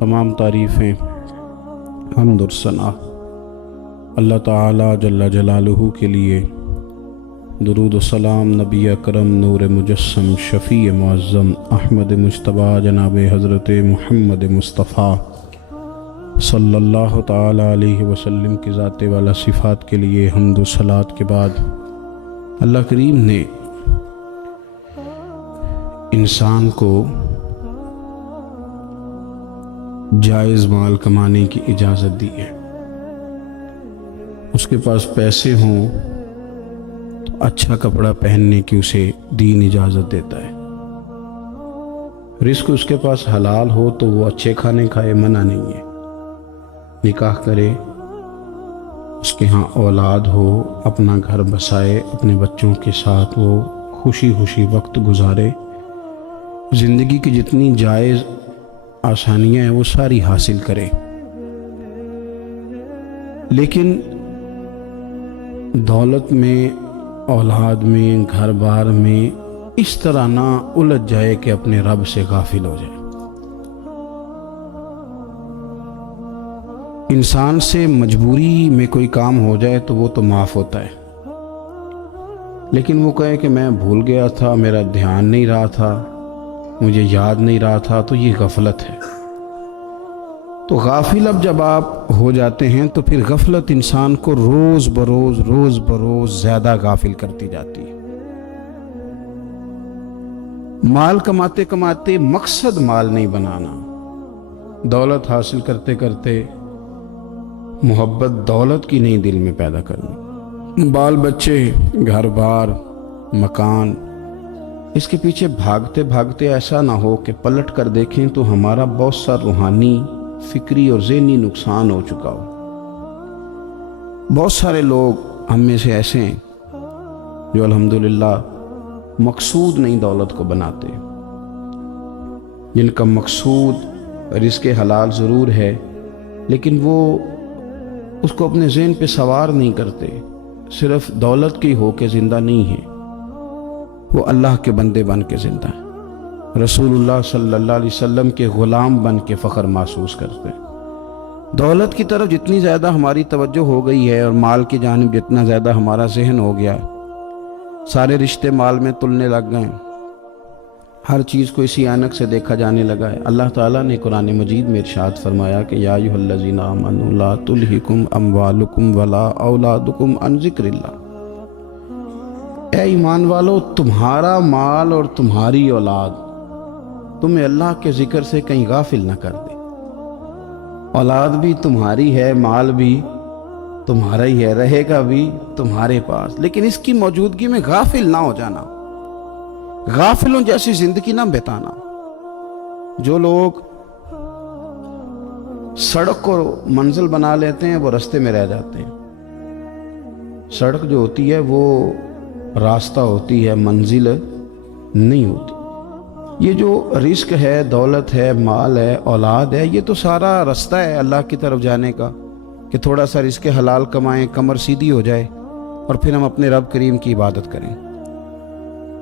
تمام تعریفیں حمد و ثنا اللہ تعالی جل جلالہ کے لیے، درود و سلام نبی اکرم نور مجسم شفیع معظم احمد مجتبیٰ جناب حضرت محمد مصطفیٰ صلی اللہ تعالی علیہ وسلم کی ذات والا صفات کے لیے حمد و صلات کے بعد، اللہ کریم نے انسان کو جائز مال کمانے کی اجازت دی ہے۔ اس کے پاس پیسے ہوں تو اچھا کپڑا پہننے کی اسے دین اجازت دیتا ہے، رزق اس کے پاس حلال ہو تو وہ اچھے کھانے کھائے، منع نہیں ہے، نکاح کرے، اس کے ہاں اولاد ہو، اپنا گھر بسائے، اپنے بچوں کے ساتھ وہ خوشی خوشی وقت گزارے، زندگی کی جتنی جائز آسانیاں ہیں وہ ساری حاصل کرے، لیکن دولت میں، اولاد میں، گھر بار میں اس طرح نہ الجھ جائے کہ اپنے رب سے غافل ہو جائے۔ انسان سے مجبوری میں کوئی کام ہو جائے تو وہ تو معاف ہوتا ہے، لیکن وہ کہے کہ میں بھول گیا تھا، میرا دھیان نہیں رہا تھا، مجھے یاد نہیں رہا تھا، تو یہ غفلت ہے۔ تو غافل اب جب آپ ہو جاتے ہیں تو پھر غفلت انسان کو روز بروز زیادہ غافل کرتی جاتی ہے۔ مال کماتے کماتے مقصد مال نہیں بنانا، دولت حاصل کرتے کرتے محبت دولت کی نہیں دل میں پیدا کرنی، بال بچے، گھر بار، مکان، اس کے پیچھے بھاگتے بھاگتے ایسا نہ ہو کہ پلٹ کر دیکھیں تو ہمارا بہت سا روحانی، فکری اور ذہنی نقصان ہو چکا ہو۔ بہت سارے لوگ ہم میں سے ایسے ہیں جو الحمدللہ مقصود نہیں دولت کو بناتے، جن کا مقصود رزق حلال ضرور ہے لیکن وہ اس کو اپنے ذہن پہ سوار نہیں کرتے، صرف دولت کی ہو کے زندہ نہیں ہیں، وہ اللہ کے بندے بن کے زندہ ہیں، رسول اللہ صلی اللہ علیہ وسلم کے غلام بن کے فخر محسوس کرتے ہیں۔ دولت کی طرف جتنی زیادہ ہماری توجہ ہو گئی ہے اور مال کی جانب جتنا زیادہ ہمارا ذہن ہو گیا، سارے رشتے مال میں تلنے لگ گئے، ہر چیز کو اسی عینک سے دیکھا جانے لگا ہے۔ اللہ تعالیٰ نے قرآن مجید میں ارشاد فرمایا کہ یا ایھا الذین آمنوا لا تلہکم اموالکم ولا اولادکم عن ذکر اللہ، اے ایمان والو، تمہارا مال اور تمہاری اولاد تمہیں اللہ کے ذکر سے کہیں غافل نہ کر دے۔ اولاد بھی تمہاری ہے، مال بھی تمہارا ہی ہے، رہے گا بھی تمہارے پاس، لیکن اس کی موجودگی میں غافل نہ ہو جانا، غافلوں جیسی زندگی نہ بتانا۔ جو لوگ سڑک کو منزل بنا لیتے ہیں وہ رستے میں رہ جاتے ہیں۔ سڑک جو ہوتی ہے وہ راستہ ہوتی ہے، منزل نہیں ہوتی۔ یہ جو رزق ہے، دولت ہے، مال ہے، اولاد ہے، یہ تو سارا رستہ ہے اللہ کی طرف جانے کا، کہ تھوڑا سا رزق حلال کمائیں، کمر سیدھی ہو جائے اور پھر ہم اپنے رب کریم کی عبادت کریں۔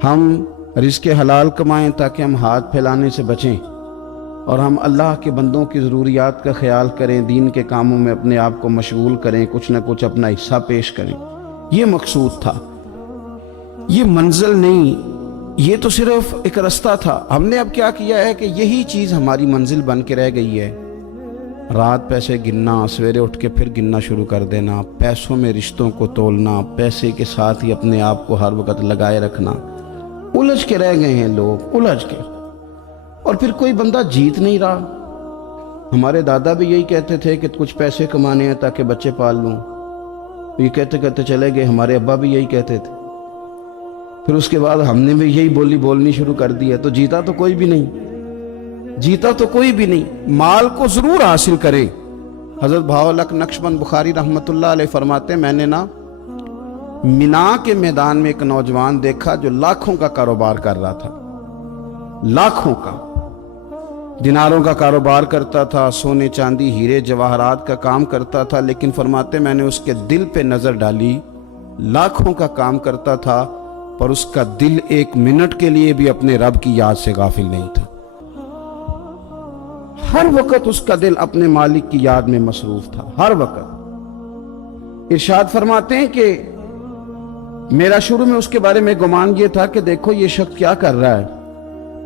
ہم رزق حلال کمائیں تاکہ ہم ہاتھ پھیلانے سے بچیں اور ہم اللہ کے بندوں کی ضروریات کا خیال کریں، دین کے کاموں میں اپنے آپ کو مشغول کریں، کچھ نہ کچھ اپنا حصہ پیش کریں۔ یہ مقصود تھا، یہ منزل نہیں، یہ تو صرف ایک رستہ تھا۔ ہم نے اب کیا کیا ہے کہ یہی چیز ہماری منزل بن کے رہ گئی ہے۔ رات پیسے گننا، سویرے اٹھ کے پھر گننا شروع کر دینا، پیسوں میں رشتوں کو تولنا، پیسے کے ساتھ ہی اپنے آپ کو ہر وقت لگائے رکھنا، الجھ کے رہ گئے ہیں لوگ، الجھ کے، اور پھر کوئی بندہ جیت نہیں رہا۔ ہمارے دادا بھی یہی کہتے تھے کہ کچھ پیسے کمانے ہیں تاکہ بچے پال لوں، یہ کہتے کہتے چلے گئے۔ ہمارے ابا بھی یہی کہتے تھے، پھر اس کے بعد ہم نے بھی یہی بولنی شروع کر دی ہے، تو جیتا تو کوئی بھی نہیں، جیتا تو کوئی بھی نہیں۔ مال کو ضرور حاصل کرے۔ حضرت بہاءالحق نقشبند بخاری رحمۃ اللہ علیہ فرماتے ہیں، میں نے مینا کے میدان میں ایک نوجوان دیکھا جو لاکھوں کا کاروبار کر رہا تھا، لاکھوں کا، دیناروں کا کاروبار کرتا تھا، سونے چاندی ہیرے جواہرات کا کام کرتا تھا، لیکن فرماتے میں نے اس کے دل پہ نظر ڈالی، لاکھوں کا کام کرتا تھا پر اس کا دل ایک منٹ کے لیے بھی اپنے رب کی یاد سے غافل نہیں تھا۔ ہر وقت اس کا دل اپنے مالک کی یاد میں مصروف تھا، ہر وقت۔ ارشاد فرماتے ہیں کہ میرا شروع میں اس کے بارے میں گمان یہ تھا کہ دیکھو یہ شخص کیا کر رہا ہے،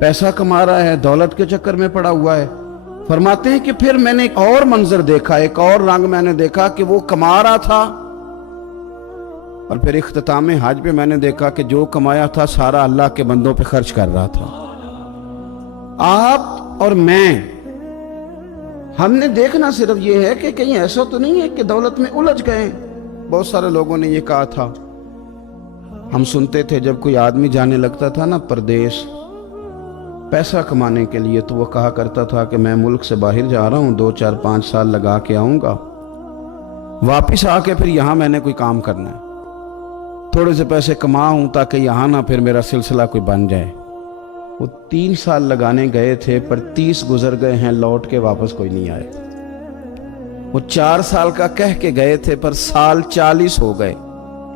پیسہ کما رہا ہے، دولت کے چکر میں پڑا ہوا ہے۔ فرماتے ہیں کہ پھر میں نے ایک اور منظر دیکھا، ایک اور رنگ میں نے دیکھا کہ وہ کما رہا تھا، اور پھر اختتام حج پہ میں نے دیکھا کہ جو کمایا تھا سارا اللہ کے بندوں پہ خرچ کر رہا تھا۔ آپ اور میں، ہم نے دیکھنا صرف یہ ہے کہ کہیں ایسا تو نہیں ہے کہ دولت میں الجھ گئے۔ بہت سارے لوگوں نے یہ کہا تھا، ہم سنتے تھے جب کوئی آدمی جانے لگتا تھا نا پردیس پیسہ کمانے کے لیے، تو وہ کہا کرتا تھا کہ میں ملک سے باہر جا رہا ہوں، 2 4 5 سال لگا کے آؤں گا، واپس آ کے پھر یہاں میں نے کوئی کام کرنا ہے، تھوڑے سے پیسے کماؤں تاکہ یہاں نہ پھر میرا سلسلہ کوئی بن جائے۔ وہ 3 سال لگانے گئے تھے پر 30 گزر گئے ہیں، لوٹ کے واپس کوئی نہیں آئے۔ وہ 4 سال کا کہہ کے گئے تھے پر سال 40 ہو گئے،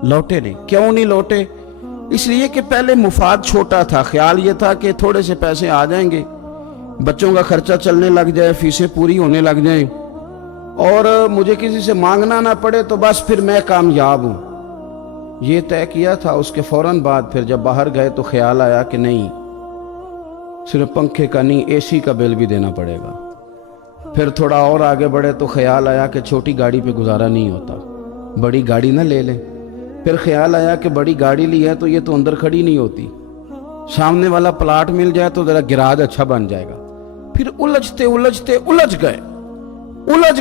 لوٹے نہیں۔ کیوں نہیں لوٹے؟ اس لیے کہ پہلے مفاد چھوٹا تھا، خیال یہ تھا کہ تھوڑے سے پیسے آ جائیں گے، بچوں کا خرچہ چلنے لگ جائے، فیسیں پوری ہونے لگ جائیں، اور مجھے کسی سے مانگنا نہ پڑے، تو بس پھر میں کامیاب ہوں۔ یہ طے کیا تھا۔ اس کے فوراً بعد پھر جب باہر گئے تو خیال آیا کہ نہیں، صرف پنکھے کا نہیں، اے سی کا بل بھی دینا پڑے گا۔ پھر تھوڑا اور آگے بڑھے تو خیال آیا کہ چھوٹی گاڑی پہ گزارا نہیں ہوتا، بڑی گاڑی نہ لے لیں۔ پھر خیال آیا کہ بڑی گاڑی لی ہے تو یہ تو اندر کھڑی نہیں ہوتی، سامنے والا پلاٹ مل جائے تو ذرا گراج اچھا بن جائے گا۔ پھر الجھتے الجھتے الجھ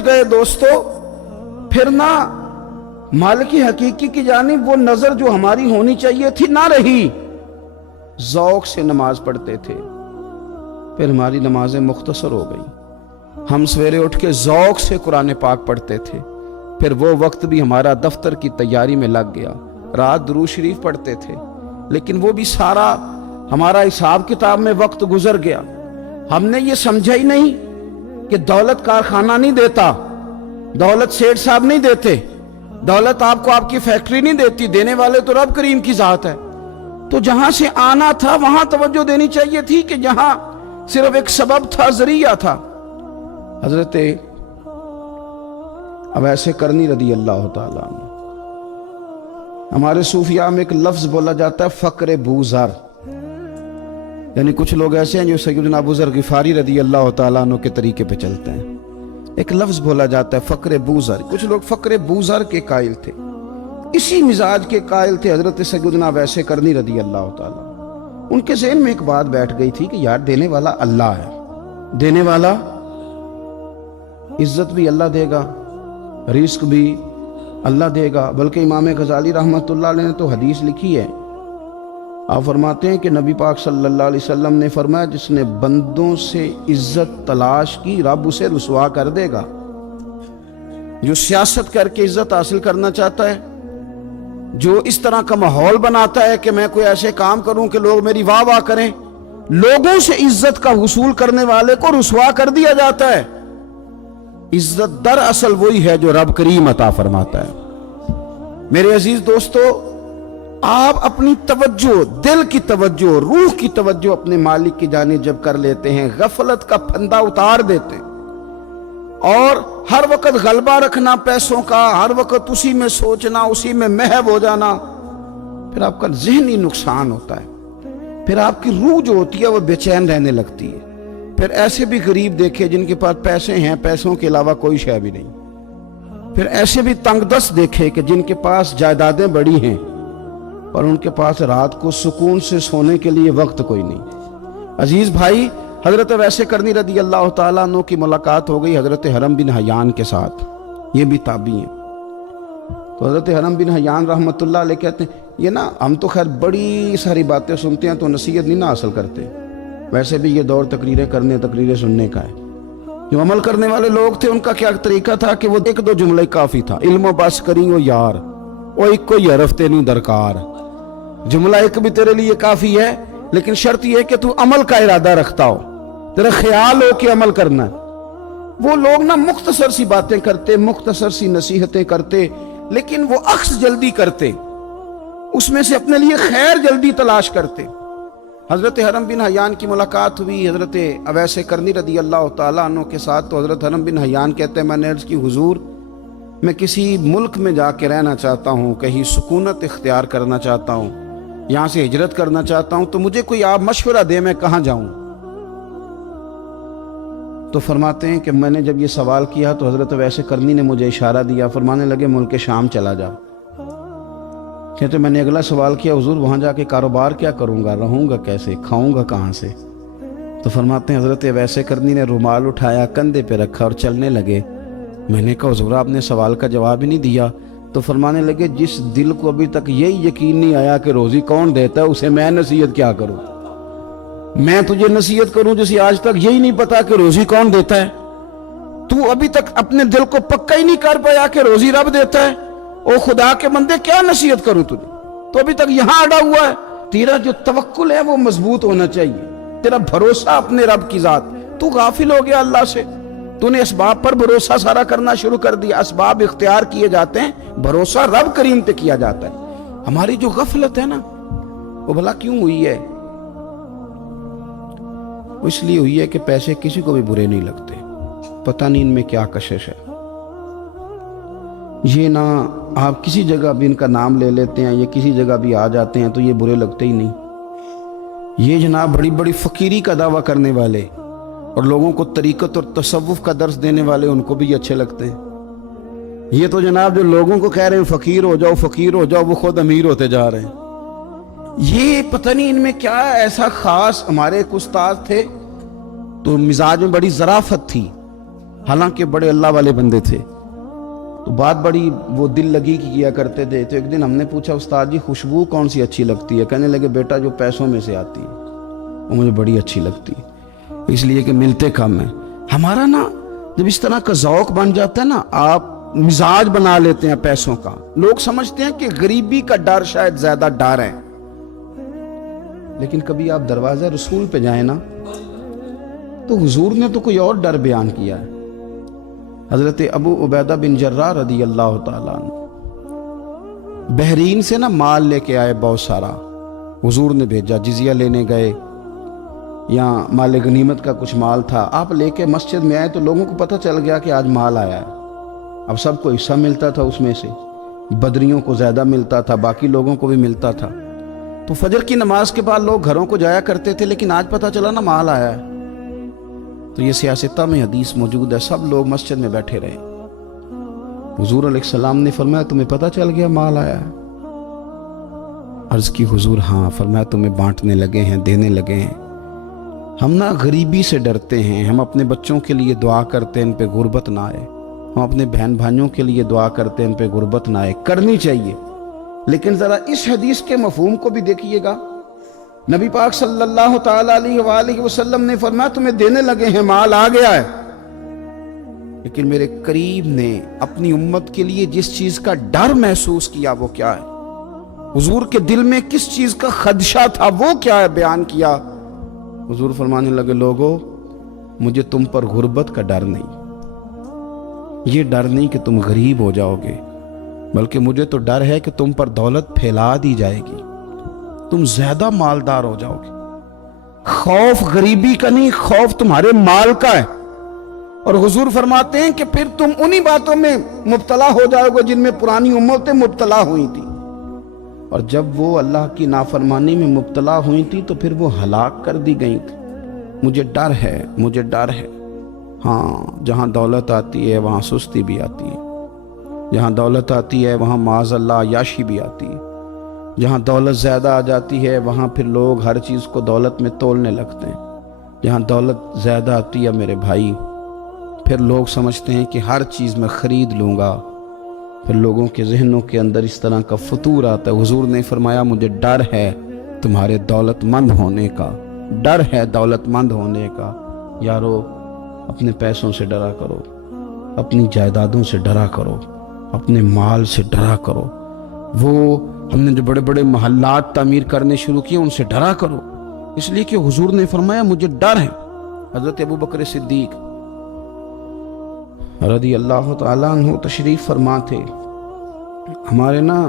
گئے دوستو۔ پھر نہ مالک حقیقی کی جانب وہ نظر جو ہماری ہونی چاہیے تھی نہ رہی۔ ذوق سے نماز پڑھتے تھے، پھر ہماری نمازیں مختصر ہو گئی۔ ہم سویرے اٹھ کے ذوق سے قرآن پاک پڑھتے تھے، پھر وہ وقت بھی ہمارا دفتر کی تیاری میں لگ گیا۔ رات درود شریف پڑھتے تھے، لیکن وہ بھی سارا ہمارا حساب کتاب میں وقت گزر گیا۔ ہم نے یہ سمجھا ہی نہیں کہ دولت کارخانہ نہیں دیتا، دولت سیٹھ صاحب نہیں دیتے، دولت آپ کو آپ کی فیکٹری نہیں دیتی، دینے والے تو رب کریم کی ذات ہے۔ تو جہاں سے آنا تھا وہاں توجہ دینی چاہیے تھی کہ جہاں صرف ایک سبب تھا، ذریعہ تھا۔ حضرت اویس کرنی رضی اللہ تعالیٰ عنہ، ہمارے صوفیاء میں ایک لفظ بولا جاتا ہے فقر بوذر، یعنی کچھ لوگ ایسے ہیں جو سیدنا ابو ذر غفاری رضی اللہ تعالیٰ عنہ کے طریقے پہ چلتے ہیں۔ ایک لفظ بولا جاتا ہے فقر بوذر، کچھ لوگ فقر بوذر کے قائل تھے، اسی مزاج کے قائل تھے حضرت سیدنا اویس کرنی رضی اللہ تعالیٰ۔ ان کے ذہن میں ایک بات بیٹھ گئی تھی کہ یار دینے والا اللہ ہے، دینے والا، عزت بھی اللہ دے گا، رزق بھی اللہ دے گا۔ بلکہ امام غزالی رحمۃ اللہ علیہ نے تو حدیث لکھی ہے، آپ فرماتے ہیں کہ نبی پاک صلی اللہ علیہ وسلم نے فرمایا جس نے بندوں سے عزت تلاش کی رب اسے رسوا کر دے گا۔ جو سیاست کر کے عزت حاصل کرنا چاہتا ہے، جو اس طرح کا ماحول بناتا ہے کہ میں کوئی ایسے کام کروں کہ لوگ میری واہ واہ کریں، لوگوں سے عزت کا حصول کرنے والے کو رسوا کر دیا جاتا ہے۔ عزت دراصل وہی ہے جو رب کریم عطا فرماتا ہے۔ میرے عزیز دوستو، آپ اپنی توجہ، دل کی توجہ، روح کی توجہ اپنے مالک کی جانب جب کر لیتے ہیں، غفلت کا پھندا اتار دیتے ہیں، اور ہر وقت غلبہ رکھنا پیسوں کا، ہر وقت اسی میں سوچنا، اسی میں محو ہو جانا، پھر آپ کا ذہنی نقصان ہوتا ہے۔ پھر آپ کی روح جو ہوتی ہے وہ بے چین رہنے لگتی ہے۔ پھر ایسے بھی غریب دیکھے جن کے پاس پیسے ہیں، پیسوں کے علاوہ کوئی شے بھی نہیں۔ پھر ایسے بھی تنگ دست دیکھے کہ جن کے پاس جائیدادیں بڑی ہیں اور ان کے پاس رات کو سکون سے سونے کے لیے وقت کوئی نہیں۔ عزیز بھائی، حضرت اویس کرنی رضی اللہ تعالیٰ عنہ کی ملاقات ہو گئی حضرت حرم بن حیان کے ساتھ، یہ بھی تابعی ہیں۔ تو حضرت حرم بن حیان رحمۃ اللہ علیہ کہتے ہیں، یہ نا ہم تو خیر بڑی ساری باتیں سنتے ہیں تو نصیحت نہیں نہ حاصل کرتے، ویسے بھی یہ دور تقریریں کرنے، تقریریں سننے کا ہے۔ جو عمل کرنے والے لوگ تھے ان کا کیا طریقہ تھا کہ وہ 1-2 جملے کافی تھا، علم و بس کری ہو یار، وہ ایک کوئی حرف تینوں درکار، جملہ ایک بھی تیرے لیے کافی ہے، لیکن شرط یہ ہے کہ تو عمل کا ارادہ رکھتا ہو، تیرا خیال ہو کہ عمل کرنا ہے۔ وہ لوگ نا مختصر سی باتیں کرتے، مختصر سی نصیحتیں کرتے، لیکن وہ عکس جلدی کرتے، اس میں سے اپنے لیے خیر جلدی تلاش کرتے۔ حضرت حرم بن حیان کی ملاقات ہوئی حضرت اویس کرنی رضی اللہ تعالیٰ عنہ کے ساتھ، تو حضرت حرم بن حیان کہتے ہیں میں نے عرض کی حضور میں کسی ملک میں جا کے رہنا چاہتا ہوں، کہیں سکونت اختیار کرنا چاہتا ہوں، یہاں سے ہجرت کرنا چاہتا ہوں، تو مجھے کوئی آپ مشورہ دے میں کہاں جاؤں؟ تو فرماتے ہیں کہ میں نے جب یہ سوال کیا تو حضرت اویس کرنی نے مجھے اشارہ دیا، فرمانے لگے ملک شام چلا جا۔ کہتے میں نے اگلا سوال کیا حضور وہاں جا کے کاروبار کیا کروں گا، رہوں گا کیسے، کھاؤں گا کہاں سے؟ تو فرماتے ہیں حضرت اویس کرنی نے رومال اٹھایا، کندھے پہ رکھا اور چلنے لگے۔ میں نے کہا حضور آپ نے سوال کا جواب ہی نہیں دیا۔ تو فرمانے لگے جس دل کو ابھی تک یہی یقین نہیں آیا کہ روزی کون دیتا ہے، اسے میں نصیحت کیا کروں؟ میں تجھے نصیحت کروں جسے آج تک یہی نہیں پتا کہ روزی کون دیتا ہے؟ تو ابھی تک اپنے دل کو پکا ہی نہیں کر پایا کہ روزی رب دیتا ہے؟ او خدا کے بندے کیا نصیحت کروں تجھے؟ تو ابھی تک یہاں اڑا ہوا ہے۔ تیرا جو توکل ہے وہ مضبوط ہونا چاہیے، تیرا بھروسہ اپنے رب کی ذات۔ تو غافل ہو گیا اللہ سے، تو نے اسباب پر بھروسہ سارا کرنا شروع کر دیا۔ اسباب اختیار کیے جاتے ہیں، بھروسہ رب کریم پہ کیا جاتا ہے۔ ہماری جو غفلت ہے نا وہ بھلا کیوں ہوئی ہے؟ وہ اس لیے ہوئی ہے کہ پیسے کسی کو بھی برے نہیں لگتے، پتہ نہیں ان میں کیا کشش ہے۔ یہ نہ آپ کسی جگہ بھی ان کا نام لے لیتے ہیں، یہ کسی جگہ بھی آ جاتے ہیں تو یہ برے لگتے ہی نہیں۔ یہ جناب بڑی بڑی فقیری کا دعویٰ کرنے والے اور لوگوں کو طریقت اور تصوف کا درس دینے والے، ان کو بھی اچھے لگتے ہیں۔ یہ تو جناب جو لوگوں کو کہہ رہے ہیں فقیر ہو جاؤ فقیر ہو جاؤ، وہ خود امیر ہوتے جا رہے ہیں۔ یہ پتہ نہیں ان میں کیا ایسا خاص۔ ہمارے ایک استاد تھے تو مزاج میں بڑی ظرافت تھی، حالانکہ بڑے اللہ والے بندے تھے، تو بات بڑی وہ دل لگی کی کیا کرتے تھے۔ تو ایک دن ہم نے پوچھا استاد جی خوشبو کون سی اچھی لگتی ہے؟ کہنے لگے بیٹا جو پیسوں میں سے آتی ہے وہ مجھے بڑی اچھی لگتی ہے، اس لیے کہ ملتے کم ہیں۔ ہمارا نا جب اس طرح کا ذوق بن جاتا ہے نا، آپ مزاج بنا لیتے ہیں پیسوں کا۔ لوگ سمجھتے ہیں کہ غریبی کا ڈر شاید زیادہ ڈر ہے، لیکن کبھی آپ دروازہ رسول پہ جائیں نا تو حضور نے تو کوئی اور ڈر بیان کیا ہے۔ حضرت ابو عبیدہ بن جراح رضی اللہ تعالیٰ عنہ بحرین سے نا مال لے کے آئے بہت سارا، حضور نے بھیجا، جزیہ لینے گئے، یا مال غنیمت کا کچھ مال تھا، آپ لے کے مسجد میں آئے تو لوگوں کو پتہ چل گیا کہ آج مال آیا ہے۔ اب سب کو حصہ ملتا تھا، اس میں سے بدریوں کو زیادہ ملتا تھا، باقی لوگوں کو بھی ملتا تھا۔ تو فجر کی نماز کے بعد لوگ گھروں کو جایا کرتے تھے، لیکن آج پتہ چلا نا مال آیا ہے۔ تو یہ سیاستہ میں حدیث موجود ہے، سب لوگ مسجد میں بیٹھے رہے۔ حضور علیہ السلام نے فرمایا تمہیں پتہ چل گیا مال آیا ہے؟ عرض کی حضور ہاں۔ فرمایا تمہیں بانٹنے لگے ہیں، دینے لگے ہیں۔ ہم نا غریبی سے ڈرتے ہیں، ہم اپنے بچوں کے لیے دعا کرتے ہیں ان پہ غربت نہ آئے، ہم اپنے بہن بھائیوں کے لیے دعا کرتے ہیں ان پہ غربت نہ آئے، کرنی چاہیے۔ لیکن ذرا اس حدیث کے مفہوم کو بھی دیکھیے گا۔ نبی پاک صلی اللہ تعالیٰ علیہ وآلہ وسلم نے فرمایا تمہیں دینے لگے ہیں، مال آ گیا ہے، لیکن میرے قریب نے اپنی امت کے لیے جس چیز کا ڈر محسوس کیا وہ کیا ہے؟ حضور کے دل میں کس چیز کا خدشہ تھا وہ کیا ہے بیان کیا۔ حضور فرمانے لگے لوگو مجھے تم پر غربت کا ڈر نہیں، یہ ڈر نہیں کہ تم غریب ہو جاؤ گے، بلکہ مجھے تو ڈر ہے کہ تم پر دولت پھیلا دی جائے گی، تم زیادہ مالدار ہو جاؤ گے۔ خوف غریبی کا نہیں، خوف تمہارے مال کا ہے۔ اور حضور فرماتے ہیں کہ پھر تم انہی باتوں میں مبتلا ہو جاؤ گے جن میں پرانی امتیں مبتلا ہوئی تھی، اور جب وہ اللہ کی نافرمانی میں مبتلا ہوئی تھی تو پھر وہ ہلاک کر دی گئی تھی۔ مجھے ڈر ہے، مجھے ڈر ہے۔ ہاں جہاں دولت آتی ہے وہاں سستی بھی آتی ہے، جہاں دولت آتی ہے وہاں معاذ اللہ عیاشی بھی آتی ہے، جہاں دولت زیادہ آ جاتی ہے وہاں پھر لوگ ہر چیز کو دولت میں تولنے لگتے ہیں۔ جہاں دولت زیادہ آتی ہے میرے بھائی، پھر لوگ سمجھتے ہیں کہ ہر چیز میں خرید لوں گا، پھر لوگوں کے ذہنوں کے اندر اس طرح کا فطور آتا ہے۔ حضور نے فرمایا مجھے ڈر ہے تمہارے دولت مند ہونے کا، ڈر ہے دولت مند ہونے کا۔ یارو اپنے پیسوں سے ڈرا کرو، اپنی جائیدادوں سے ڈرا کرو، اپنے مال سے ڈرا کرو۔ وہ ہم نے جو بڑے بڑے محلات تعمیر کرنے شروع کیے ان سے ڈرا کرو، اس لیے کہ حضور نے فرمایا مجھے ڈر ہے۔ حضرت ابو بکر صدیق رضی اللہ تعالیٰ عنہ تشریف فرما تھے۔ ہمارے نا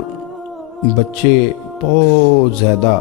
بچے بہت زیادہ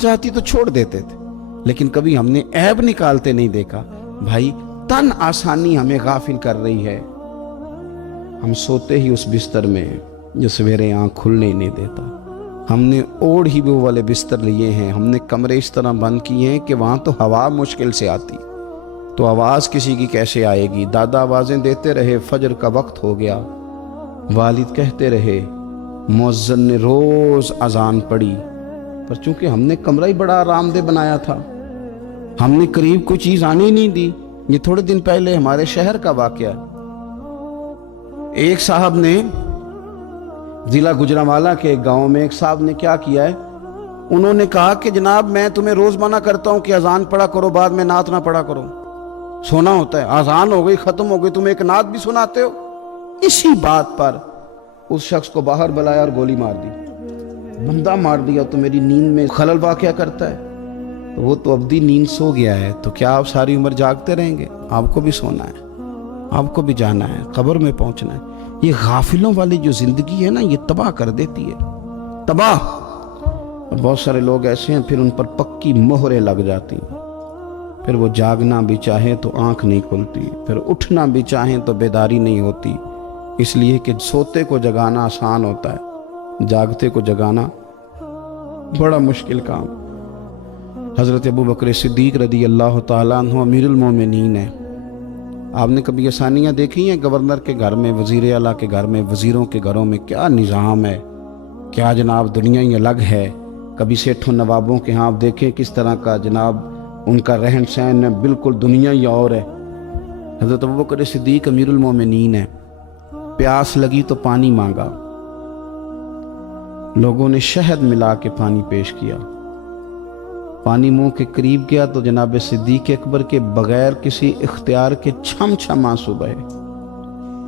چاہتی تو چھوڑ دیتے تھے، لیکن کبھی ہم نے عیب نکالتے نہیں دیکھا۔ بھائی تن آسانی ہمیں غافل کر رہی ہے، ہم سوتے ہی اس بستر میں جو سویرے آنکھ کھلنے ہی نہیں دیتا، ہم نے اوڑھ ہی وہ والے بستر لیے ہیں، ہم نے کمرے اس طرح بند کیے ہیں کہ وہاں تو ہوا مشکل سے آتی، تو آواز کسی کی کیسے آئے گی؟ دادا آوازیں دیتے رہے، فجر کا وقت ہو گیا، والد کہتے رہے، مؤذن نے روز اذان پڑھی، پر چونکہ ہم نے کمرہ ہی بڑا آرام دہ بنایا تھا، ہم نے قریب کوئی چیز آنے ہی نہیں دی۔ یہ تھوڑے دن پہلے ہمارے شہر کا واقعہ، ایک صاحب نے ضلع گجرانوالہ کے ایک گاؤں میں ایک صاحب نے کیا کیا ہے، انہوں نے کہا کہ جناب میں تمہیں روز منع کرتا ہوں کہ اذان پڑھا کرو، بعد میں نعت نہ پڑھا کرو، سونا ہوتا ہے، اذان ہو گئی ختم ہو گئی، تم ایک نعت بھی سناتے ہو۔ اسی بات پر اس شخص کو باہر بلایا اور گولی مار دی، بندہ مار دیا تو میری نیند میں خلل واقعہ کرتا ہے، تو وہ تو ابدی نیند سو گیا ہے، تو کیا آپ ساری عمر جاگتے رہیں گے؟ آپ کو بھی سونا ہے، آپ کو بھی جانا ہے، قبر میں پہنچنا ہے۔ یہ غافلوں والی جو زندگی ہے نا، یہ تباہ کر دیتی ہے، تباہ۔ اور بہت سارے لوگ ایسے ہیں پھر ان پر پکی مہریں لگ جاتی ہیں، پھر وہ جاگنا بھی چاہیں تو آنکھ نہیں کھلتی، پھر اٹھنا بھی چاہیں تو بیداری نہیں ہوتی، اس لیے کہ سوتے کو جگانا آسان ہوتا ہے، جاگتے کو جگانا بڑا مشکل کام۔ حضرت ابوبکر صدیق رضی اللہ تعالیٰ عنہ امیر المومنین ہے۔ آپ نے کبھی آسانیاں دیکھی ہیں گورنر کے گھر میں، وزیر اعلیٰ کے گھر میں، وزیروں کے گھروں میں کیا نظام ہے، کیا جناب دنیا ہی الگ ہے۔ کبھی سیٹھوں نوابوں کے ہاں آپ دیکھیں کس طرح کا جناب ان کا رہن سہن ہے، بالکل دنیا ہی اور ہے۔ حضرت ابوبکر صدیق امیر المومنین ہے، پیاس لگی تو پانی مانگا، لوگوں نے شہد ملا کے پانی پیش کیا، پانی منہ کے قریب گیا تو جناب صدیق اکبر کے بغیر کسی اختیار کے چھم چھم آنسو بہے،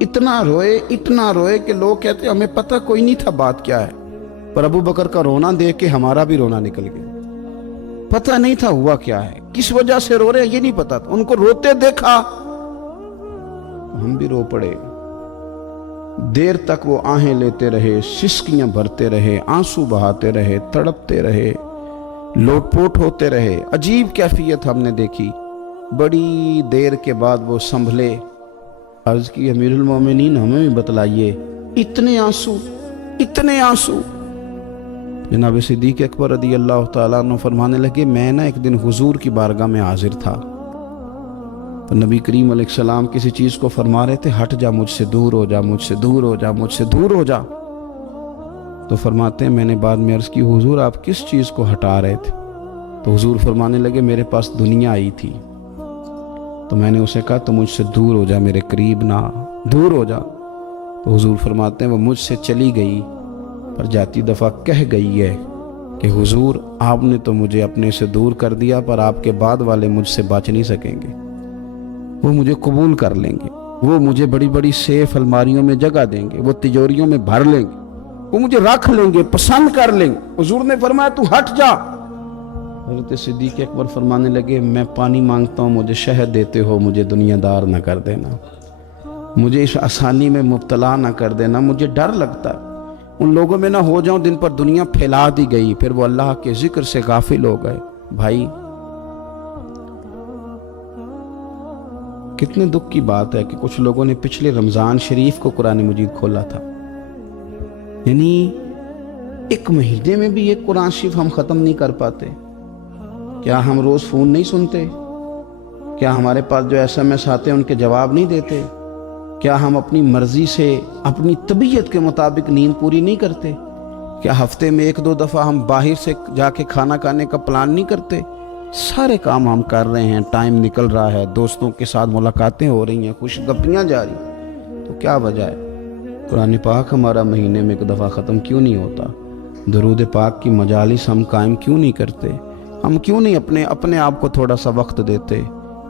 اتنا روئے کہ لوگ کہتے ہمیں پتہ کوئی نہیں تھا بات کیا ہے، پر ابو بکر کا رونا دیکھ کے ہمارا بھی رونا نکل گیا، پتہ نہیں تھا ہوا کیا ہے، کس وجہ سے رو رہے ہیں یہ نہیں پتا تھا، ان کو روتے دیکھا ہم بھی رو پڑے۔ دیر تک وہ آہیں لیتے رہے، سسکیاں بھرتے رہے، آنسو بہاتے رہے، تڑپتے رہے، لوٹ پوٹ ہوتے رہے، عجیب کیفیت ہم نے دیکھی۔ بڑی دیر کے بعد وہ سنبھلے، عرض کی امیر المومنین ہمیں بھی بتلائیے، اتنے آنسو۔ جناب صدیق اکبر رضی اللہ تعالیٰ عنہ فرمانے لگے، میں ایک دن حضور کی بارگاہ میں حاضر تھا، تو نبی کریم علیہ السلام کسی چیز کو فرما رہے تھے، ہٹ جا مجھ سے دور ہو جا، مجھ سے دور ہو جا، مجھ سے دور ہو جا۔ تو فرماتے ہیں میں نے بعد میں عرض کی حضور آپ کس چیز کو ہٹا رہے تھے؟ تو حضور فرمانے لگے میرے پاس دنیا آئی تھی، تو میں نے اسے کہا تو مجھ سے دور ہو جا، میرے قریب نہ، دور ہو جا۔ تو حضور فرماتے ہیں وہ مجھ سے چلی گئی، پر جاتی دفعہ کہہ گئی ہے کہ حضور آپ نے تو مجھے اپنے سے دور کر دیا، پر آپ کے بعد والے مجھ سے بچ نہیں سکیں گے، وہ مجھے قبول کر لیں گے، وہ مجھے بڑی بڑی سیف الماریوں میں جگہ دیں گے، وہ تجوریوں میں بھر لیں گے، وہ مجھے رکھ لیں گے، پسند کر لیں گے۔ حضور نے فرمایا تو ہٹ جا۔ حضرت صدیق اکبر فرمانے لگے میں پانی مانگتا ہوں، مجھے شہد دیتے ہو، مجھے دنیا دار نہ کر دینا، مجھے اس آسانی میں مبتلا نہ کر دینا، مجھے ڈر لگتا ہے ان لوگوں میں نہ ہو جاؤں جن پر دنیا پھیلا دی گئی، پھر وہ اللہ کے ذکر سے غافل ہو گئے۔ بھائی کتنے دکھ کی بات ہے کہ کچھ لوگوں نے پچھلے رمضان شریف کو قرآن مجید کھولا تھا، یعنی ایک مہینے میں بھی ایک قرآن شریف ہم ختم نہیں کر پاتے۔ کیا ہم روز فون نہیں سنتے؟ کیا ہمارے پاس جو SMS آتے ہیں ان کے جواب نہیں دیتے؟ کیا ہم اپنی مرضی سے اپنی طبیعت کے مطابق نیند پوری نہیں کرتے؟ کیا ہفتے میں 1-2 دفعہ ہم باہر سے جا کے کھانا کھانے کا پلان نہیں کرتے؟ سارے کام ہم کر رہے ہیں، ٹائم نکل رہا ہے، دوستوں کے ساتھ ملاقاتیں ہو رہی ہیں، خوش گپیاں جاری، تو کیا وجہ ہے؟ قرآن پاک ہمارا مہینے میں 1 دفعہ ختم کیوں نہیں ہوتا؟ درود پاک کی مجالس ہم قائم کیوں نہیں کرتے؟ ہم کیوں نہیں اپنے آپ کو تھوڑا سا وقت دیتے؟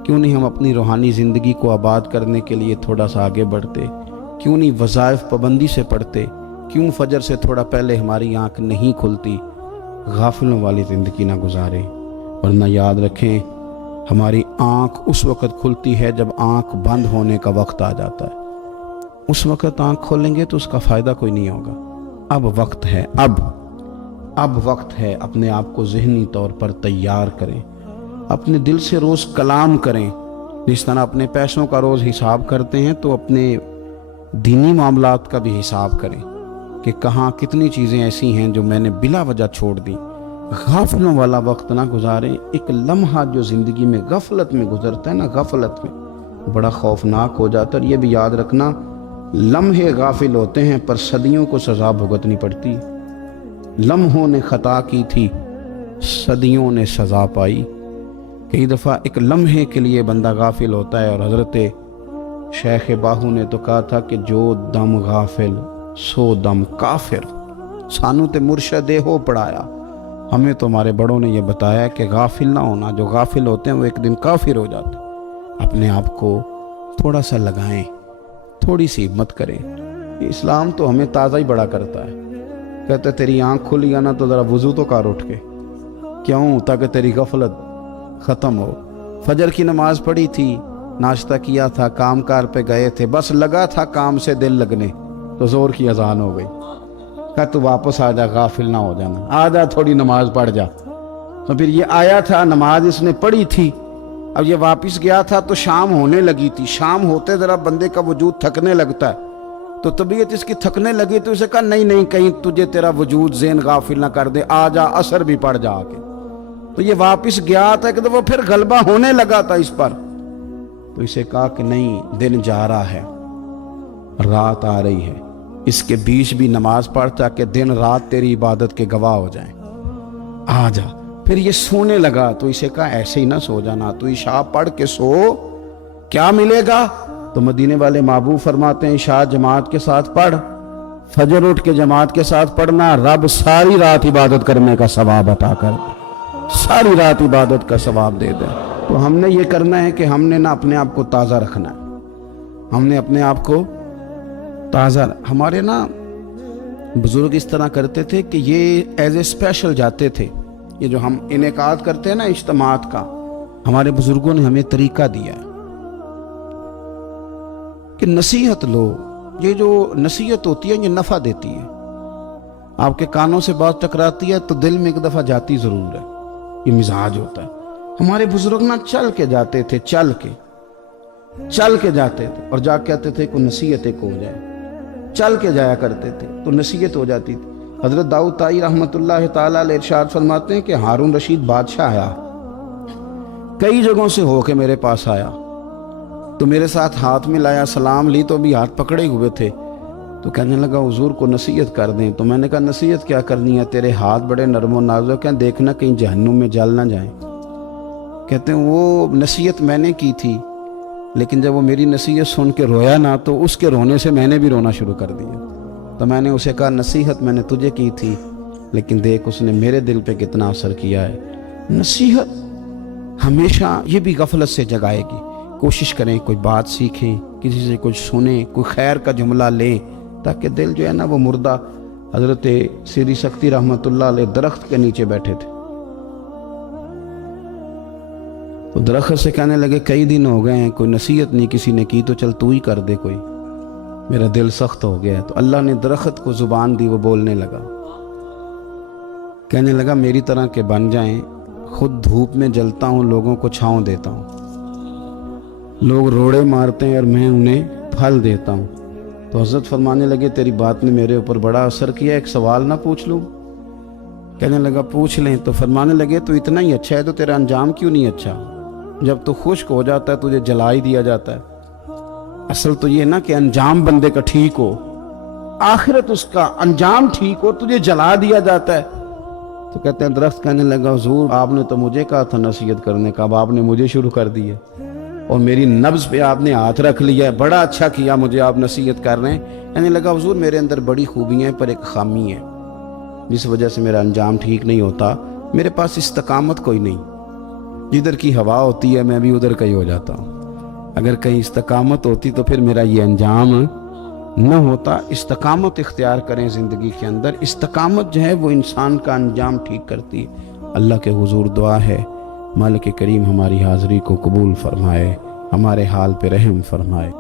کیوں نہیں ہم اپنی روحانی زندگی کو آباد کرنے کے لیے تھوڑا سا آگے بڑھتے؟ کیوں نہیں وظائف پابندی سے پڑھتے؟ کیوں فجر سے تھوڑا پہلے ہماری آنکھ نہیں کھلتی؟ غافلوں والی زندگی نہ گزارے، ورنہ یاد رکھیں ہماری آنکھ اس وقت کھلتی ہے جب آنکھ بند ہونے کا وقت آ جاتا ہے۔ اس وقت آنکھ کھولیں گے تو اس کا فائدہ کوئی نہیں ہوگا۔ اب وقت ہے، اب اب وقت ہے اپنے آپ کو ذہنی طور پر تیار کریں، اپنے دل سے روز کلام کریں۔ جس طرح اپنے پیسوں کا روز حساب کرتے ہیں تو اپنے دینی معاملات کا بھی حساب کریں کہ کہاں کتنی چیزیں ایسی ہیں جو میں نے بلا وجہ چھوڑ دیں۔ غافلوں والا وقت نہ گزاریں۔ ایک لمحہ جو زندگی میں غفلت میں گزرتا ہے نا، غفلت میں بڑا خوفناک ہو جاتا ہے۔ اور یہ بھی یاد رکھنا، لمحے غافل ہوتے ہیں پر صدیوں کو سزا بھگتنی پڑتی ہے۔ لمحوں نے خطا کی تھی، صدیوں نے سزا پائی۔ کئی دفعہ ایک لمحے کے لیے بندہ غافل ہوتا ہے، اور حضرت شیخ باہو نے تو کہا تھا کہ جو دم غافل سو دم کافر۔ سانو تے مرشد ہو پڑھایا، ہمیں تو ہمارے بڑوں نے یہ بتایا کہ غافل نہ ہونا، جو غافل ہوتے ہیں وہ ایک دن کافر ہو جاتے ہیں۔ اپنے آپ کو تھوڑا سا لگائیں، تھوڑی سی ہمت کریں۔ اسلام تو ہمیں تازہ ہی بڑا کرتا ہے، کہتے تیری آنکھ کھل گیا نا تو ذرا وضو تو کر اٹھ کے، کیوں؟ تاکہ تیری غفلت ختم ہو۔ فجر کی نماز پڑھی تھی، ناشتہ کیا تھا، کام کار پہ گئے تھے، بس لگا تھا کام سے دل لگنے تو زور کی اذان ہو گئی، کہا تو واپس آ جا، غافل نہ ہو جانا، آ جا تھوڑی نماز پڑھ جا۔ تو پھر یہ آیا تھا، نماز اس نے پڑھی تھی، اب یہ واپس گیا تھا تو شام ہونے لگی تھی۔ شام ہوتے ذرا بندے کا وجود تھکنے لگتا ہے، تو طبیعت اس کی تھکنے لگی تو اسے کہا نہیں کہیں تجھے تیرا وجود ذہن غافل نہ کر دے، آ جا عصر بھی پڑھ جا کے۔ تو یہ واپس گیا تھا کہ وہ پھر غلبہ ہونے لگا تھا اس پر، تو اسے کہا کہ نہیں، دن جا رہا ہے، رات آ رہی ہے، اس کے بیچ بھی نماز پڑھ تاکہ دن رات تیری عبادت کے گواہ ہو جائیں، آ جا۔ پھر یہ سونے لگا تو اسے کہا ایسے ہی نہ سو جانا، تو عشاء پڑھ کے سو، کیا ملے گا؟ تو مدینے والے محبوب فرماتے ہیں عشاء جماعت کے ساتھ پڑھ، فجر اٹھ کے جماعت کے ساتھ پڑھنا، رب ساری رات عبادت کرنے کا ثواب عطا کر، ساری رات عبادت کا ثواب دے دے۔ تو ہم نے یہ کرنا ہے کہ ہم نے نا اپنے آپ کو تازہ رکھنا ہے، ہم نے اپنے آپ کو تازہ۔ ہمارے نا بزرگ اس طرح کرتے تھے کہ یہ ایز اے اسپیشل جاتے تھے، یہ جو ہم انعقاد کرتے ہیں نا اجتماعات کا، ہمارے بزرگوں نے ہمیں طریقہ دیا ہے کہ نصیحت لو۔ یہ جو نصیحت ہوتی ہے یہ نفع دیتی ہے، آپ کے کانوں سے بات ٹکراتی ہے تو دل میں ایک دفعہ جاتی ضرور ہے، یہ مزاج ہوتا ہے۔ ہمارے بزرگ نہ چل کے جاتے تھے، چل کے جاتے تھے، اور جا کہتے تھے کوئی نصیحت ایک ہو جائے، چل کے جایا کرتے تھے تو نصیحت ہو جاتی تھی۔ حضرت داؤد طائی رحمۃ اللہ تعالیٰ علیہ ارشاد فرماتے ہیں کہ ہارون رشید بادشاہ آیا، کئی جگہوں سے ہو کے میرے پاس آیا، تو میرے ساتھ ہاتھ میں لایا، سلام لی تو بھی ہاتھ پکڑے ہوئے تھے، تو کہنے لگا حضور کو نصیحت کر دیں۔ تو میں نے کہا نصیحت کیا کرنی ہے، تیرے ہاتھ بڑے نرم و نازک ہیں، دیکھنا کہیں جہنم میں جل نہ جائیں۔ کہتے ہیں وہ نصیحت میں نے کی تھی، لیکن جب وہ میری نصیحت سن کے رویا نا تو اس کے رونے سے میں نے بھی رونا شروع کر دیا۔ تو میں نے اسے کہا نصیحت میں نے تجھے کی تھی، لیکن دیکھ اس نے میرے دل پہ کتنا اثر کیا ہے۔ نصیحت ہمیشہ یہ بھی غفلت سے جگائے گی۔ کوشش کریں کوئی بات سیکھیں، کسی سے کچھ سنیں، کوئی خیر کا جملہ لیں، تاکہ دل جو ہے نا وہ مردہ۔ حضرت سیری سختی رحمۃ اللہ علیہ درخت کے نیچے بیٹھے تھے، تو درخت سے کہنے لگے کئی دن ہو گئے ہیں کوئی نصیحت نہیں کسی نے کی، تو چل تو ہی کر دے کوئی، میرا دل سخت ہو گیا ہے۔ تو اللہ نے درخت کو زبان دی، وہ بولنے لگا، کہنے لگا میری طرح کے بن جائیں، خود دھوپ میں جلتا ہوں، لوگوں کو چھاؤں دیتا ہوں، لوگ روڑے مارتے ہیں اور میں انہیں پھل دیتا ہوں۔ تو حضرت فرمانے لگے تیری بات نے میرے اوپر بڑا اثر کیا، ایک سوال نہ پوچھ لوں؟ کہنے لگا پوچھ لیں۔ تو فرمانے لگے تو اتنا ہی اچھا ہے تو تیرا انجام کیوں نہیں اچھا؟ جب تو خشک ہو جاتا ہے تجھے جلا ہی دیا جاتا ہے۔ اصل تو یہ نا کہ انجام بندے کا ٹھیک ہو، آخرت اس کا انجام ٹھیک ہو، تجھے جلا دیا جاتا ہے۔ تو کہتے ہیں درخت کہنے لگا حضور آپ نے تو مجھے کہا تھا نصیحت کرنے کا، اب آپ نے مجھے شروع کر دی ہے، اور میری نبض پہ آپ نے ہاتھ رکھ لیا ہے، بڑا اچھا کیا مجھے آپ نصیحت کر رہے ہیں۔ کہنے لگا حضور میرے اندر بڑی خوبیاں ہیں پر ایک خامی ہے، جس وجہ سے میرا انجام ٹھیک نہیں ہوتا، میرے پاس استقامت کوئی نہیں، جدھر کی ہوا ہوتی ہے میں بھی ادھر کا ہی ہو جاتا ہوں۔ اگر کہیں استقامت ہوتی تو پھر میرا یہ انجام نہ ہوتا۔ استقامت اختیار کریں زندگی کے اندر، استقامت جو ہے وہ انسان کا انجام ٹھیک کرتی ہے۔ اللہ کے حضور دعا ہے مالک کریم ہماری حاضری کو قبول فرمائے، ہمارے حال پہ رحم فرمائے۔